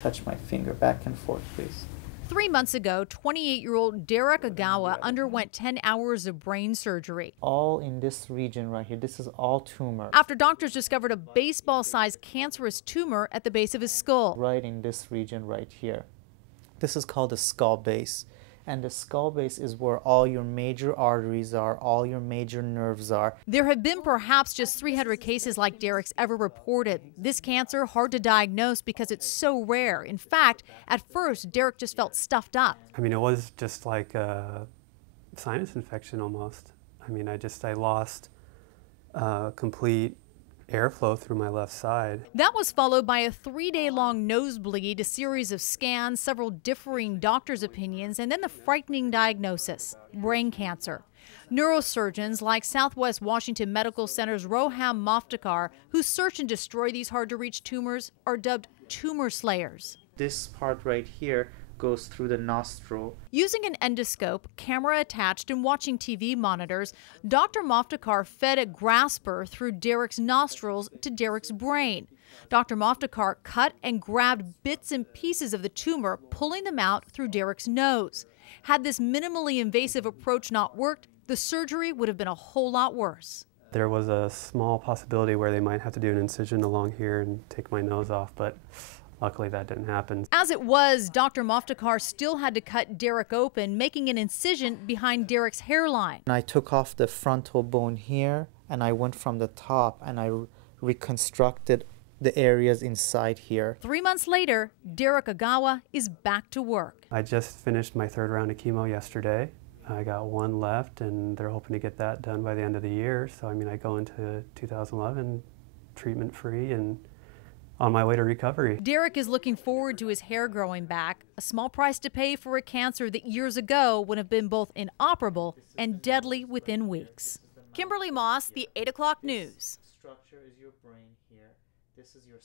Touch my finger back and forth, please. 3 months ago, 28-year-old Derek Agawa underwent 10 hours of brain surgery. All in this region right here. This is all tumor. After doctors discovered a baseball-sized cancerous tumor at the base of his skull. Right in this region right here. This is called the skull base. And the skull base is where all your major arteries are, all your major nerves are. There have been perhaps just 300 cases like Derek's ever reported. This cancer hard to diagnose because it's so rare. In fact, at first, Derek just felt stuffed up. I mean, it was just like a sinus infection almost. I mean, I lost complete airflow through my left side. That was followed by a 3-day-long nosebleed, a series of scans, several differing doctors' opinions, and then the frightening diagnosis: brain cancer. Neurosurgeons like Southwest Washington Medical Center's Roham Moftakar, who search and destroy these hard-to-reach tumors, are dubbed tumor slayers. This part right here goes through the nostril. Using an endoscope, camera attached, and watching TV monitors, Dr. Moftakar fed a grasper through Derek's nostrils to Derek's brain. Dr. Moftakar cut and grabbed bits and pieces of the tumor, pulling them out through Derek's nose. Had this minimally invasive approach not worked, the surgery would have been a whole lot worse. There was a small possibility where they might have to do an incision along here and take my nose off, but luckily that didn't happen. As it was, Dr. Moftakar still had to cut Derek open, making an incision behind Derek's hairline. I took off the frontal bone here, and I went from the top, and I reconstructed the areas inside here. 3 months later, Derek Agawa is back to work. I just finished my 3rd round of chemo yesterday. I got 1 left, and they're hoping to get that done by the end of the year. So, I mean, I go into 2011 treatment-free and on my way to recovery. Derek is looking forward to his hair growing back, a small price to pay for a cancer that years ago would have been both inoperable and deadly within weeks. Kimberly Moss, the 8 o'clock news. Structure is your brain here. This is your